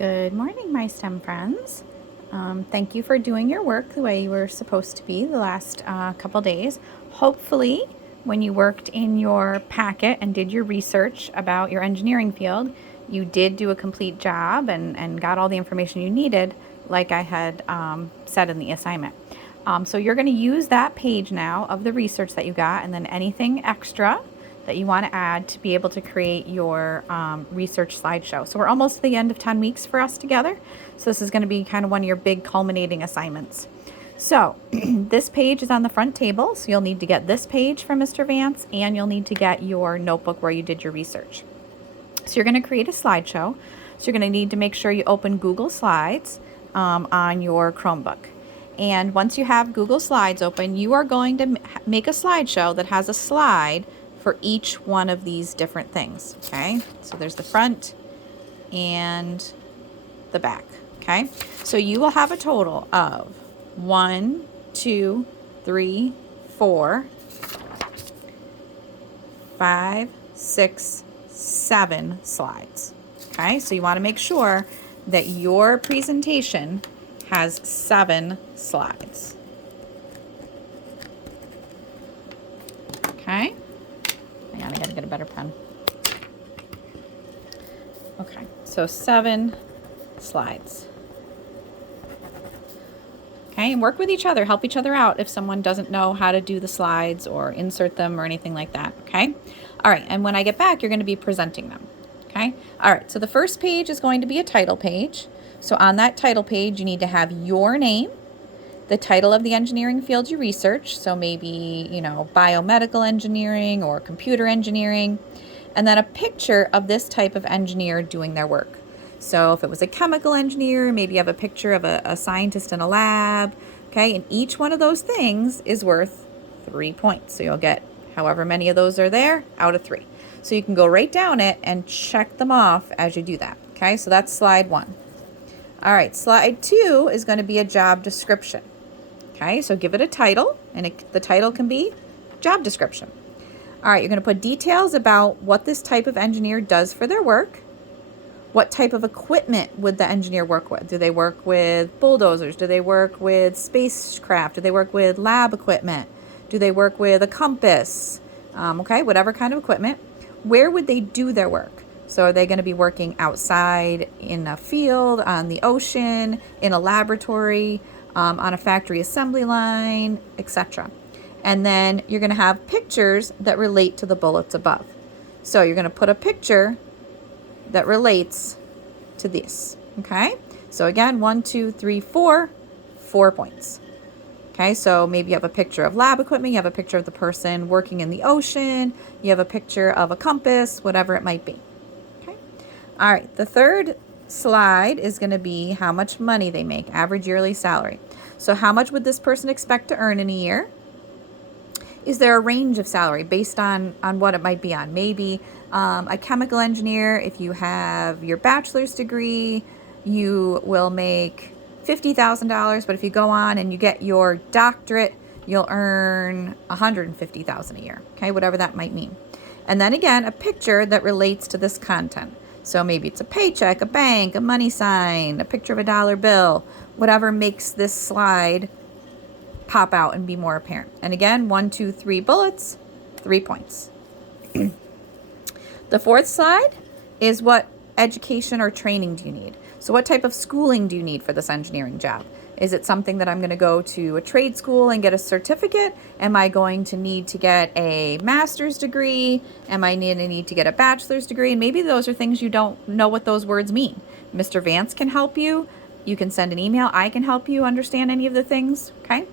Good morning, my STEM friends. Thank you for doing your work the way you were supposed to be the last couple days. Hopefully, when you worked in your packet and did your research about your engineering field, you did do a complete job and got all the information you needed, like I had said in the assignment. So you're going to use that page now of the research that you got, and then anything extra that you want to add to be able to create your research slideshow. So we're almost to the end of 10 weeks for us together. So this is going to be kind of one of your big culminating assignments. So this page is on the front table. So you'll need to get this page from Mr. Vance, and you'll need to get your notebook where you did your research. So you're going to create a slideshow. So you're going to need to make sure you open Google Slides on your Chromebook. And once you have Google Slides open, you are going to make a slideshow that has a slide for each one of these different things, okay? So there's the front and the back, okay? So you will have a total of 1, 2, 3, 4, 5, 6, 7 slides, okay? So you want to make sure that your presentation has 7 slides, okay? Hang on, I gotta get a better pen. Okay, so 7 slides. Okay, and work with each other, help each other out if someone doesn't know how to do the slides or insert them or anything like that, okay? All right, and when I get back, you're gonna be presenting them, okay? All right, so the first page is going to be a title page. So on that title page, you need to have your name, the title of the engineering field you research, so maybe, biomedical engineering or computer engineering, and then a picture of this type of engineer doing their work. So if it was a chemical engineer, maybe you have a picture of a scientist in a lab, okay? And each one of those things is worth 3 points. So you'll get however many of those are there out of 3. So you can go right down it and check them off as you do that, okay? So that's slide 1. All right, slide 2 is going to be a job description. Okay, so give it a title, and the title can be job description. All right, you're going to put details about what this type of engineer does for their work. What type of equipment would the engineer work with? Do they work with bulldozers? Do they work with spacecraft? Do they work with lab equipment? Do they work with a compass? Okay, whatever kind of equipment. Where would they do their work? So are they going to be working outside in a field, on the ocean, in a laboratory, on a factory assembly line, etc. And then you're going to have pictures that relate to the bullets above. So you're going to put a picture that relates to this, okay? So again, 1, 2, 3, 4 points. Okay, so maybe you have a picture of lab equipment, you have a picture of the person working in the ocean, you have a picture of a compass, whatever it might be. Okay, all right, the third slide is going to be how much money they make, average yearly salary. So how much would this person expect to earn in a year? Is there a range of salary based on what it might be on? Maybe a chemical engineer, if you have your bachelor's degree, you will make $50,000, but if you go on and you get your doctorate, you'll earn $150,000 a year, okay, whatever that might mean. And then again, a picture that relates to this content. So maybe it's a paycheck, a bank, a money sign, a picture of a dollar bill, whatever makes this slide pop out and be more apparent. And again, 1, 2, 3 bullets, 3 points. The fourth slide is what education or training do you need? So what type of schooling do you need for this engineering job? Is it something that I'm going to go to a trade school and get a certificate? Am I going to need to get a master's degree? Am I going to need to get a bachelor's degree? And maybe those are things you don't know what those words mean. Mr. Vance can help you. You can send an email. I can help you understand any of the things, okay?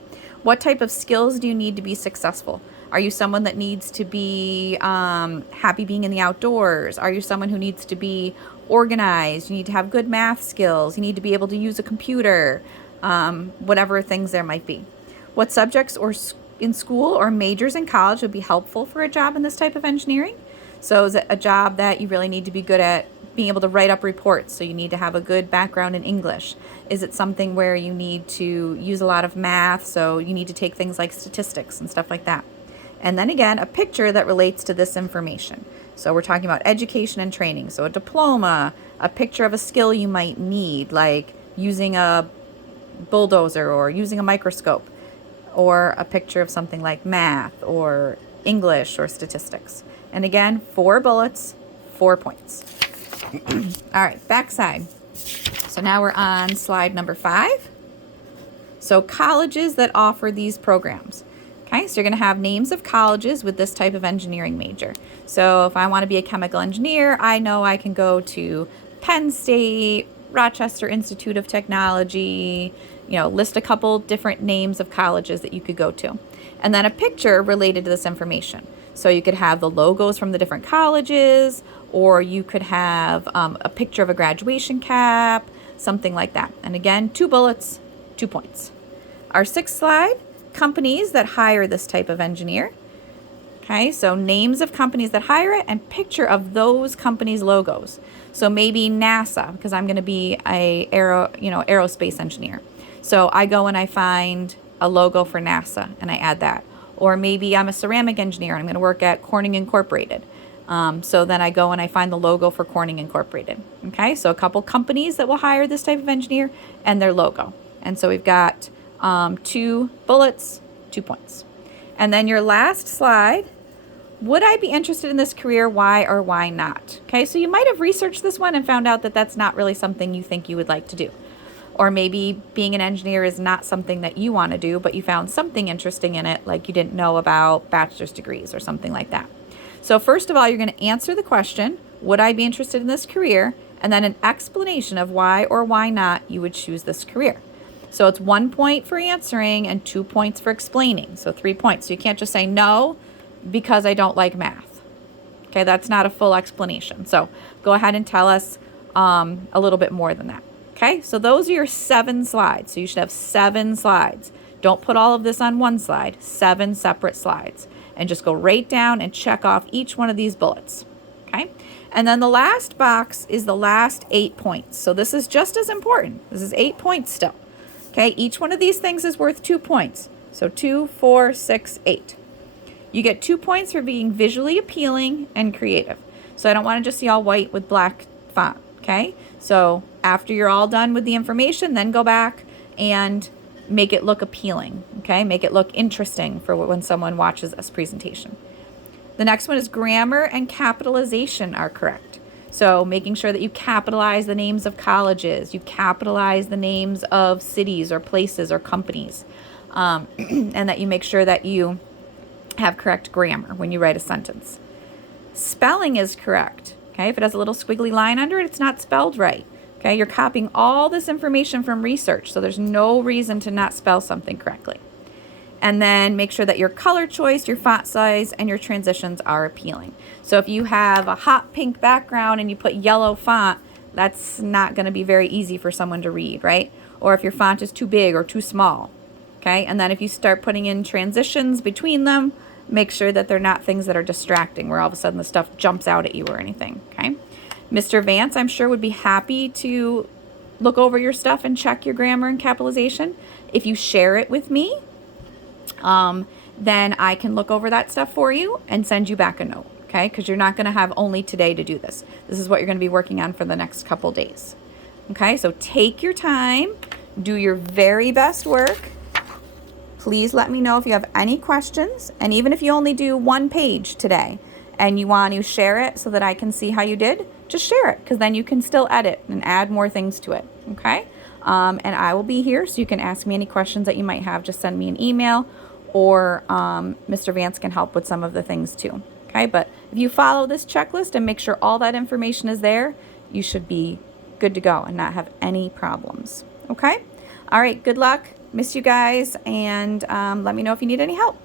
What type of skills do you need to be successful? Are you someone that needs to be happy being in the outdoors? Are you someone who needs to be organized? You need to have good math skills. You need to be able to use a computer, whatever things there might be. What subjects or in school or majors in college would be helpful for a job in this type of engineering? So is it a job that you really need to be good at being able to write up reports, so you need to have a good background in English? Is it something where you need to use a lot of math, so you need to take things like statistics and stuff like that? And then again, a picture that relates to this information. So we're talking about education and training. So a diploma, a picture of a skill you might need, like using a bulldozer or using a microscope, or a picture of something like math or English or statistics. And again, 4 bullets, 4 points. All right, backside. So now we're on slide number 5. So colleges that offer these programs. Okay, so you're going to have names of colleges with this type of engineering major. So if I want to be a chemical engineer, I know I can go to Penn State, Rochester Institute of Technology, list a couple different names of colleges that you could go to. And then a picture related to this information. So you could have the logos from the different colleges, or you could have a picture of a graduation cap, something like that. And again, 2 bullets, 2 points. Our 6th slide, companies that hire this type of engineer. Okay, so names of companies that hire it and picture of those companies' logos. So maybe NASA, because I'm going to be a aerospace engineer. So I go and I find a logo for NASA and I add that. Or maybe I'm a ceramic engineer and I'm going to work at Corning Incorporated. So then I go and I find the logo for Corning Incorporated. Okay, so a couple companies that will hire this type of engineer and their logo. And so we've got 2 bullets, 2 points. And then your last slide, would I be interested in this career? Why or why not? Okay, so you might have researched this one and found out that that's not really something you think you would like to do. Or maybe being an engineer is not something that you want to do, but you found something interesting in it, like you didn't know about bachelor's degrees or something like that. So first of all, you're going to answer the question, would I be interested in this career? And then an explanation of why or why not you would choose this career. So it's 1 point for answering and 2 points for explaining. So 3 points. So you can't just say no because I don't like math. Okay, that's not a full explanation. So go ahead and tell us a little bit more than that. Okay, so those are your 7 slides. So you should have 7 slides. Don't put all of this on one slide, 7 separate slides. And just go right down and check off each one of these bullets. Okay, and then the last box is the last 8 points. So this is just as important. This is 8 points still. Okay, each one of these things is worth 2 points. So 2, 4, 6, 8. You get 2 points for being visually appealing and creative. So I don't want to just see all white with black font. Okay, so after you're all done with the information, then go back and make it look appealing. Okay, make it look interesting for when someone watches this presentation. The next one is grammar and capitalization are correct. So making sure that you capitalize the names of colleges, you capitalize the names of cities or places or companies, and that you make sure that you have correct grammar when you write a sentence. Spelling is correct. Okay, if it has a little squiggly line under it, it's not spelled right. Okay, you're copying all this information from research, so there's no reason to not spell something correctly. And then make sure that your color choice, your font size, and your transitions are appealing. So if you have a hot pink background and you put yellow font, that's not going to be very easy for someone to read, right? Or if your font is too big or too small. Okay, and then if you start putting in transitions between them, make sure that they're not things that are distracting, where all of a sudden the stuff jumps out at you or anything. Okay, Mr. Vance, I'm sure, would be happy to look over your stuff and check your grammar and capitalization. If you share it with me, then I can look over that stuff for you and send you back a note. Okay, because you're not going to have only today to do this. This is what you're going to be working on for the next couple days. Okay, so take your time, do your very best work. Please let me know if you have any questions, and even if you only do 1 page today and you want to share it so that I can see how you did, just share it, because then you can still edit and add more things to it. Okay, and I will be here, so you can ask me any questions that you might have. Just send me an email, or Mr. Vance can help with some of the things too. Okay, but if you follow this checklist and make sure all that information is there, you should be good to go and not have any problems. Okay, all right, good luck. Miss you guys, and let me know if you need any help.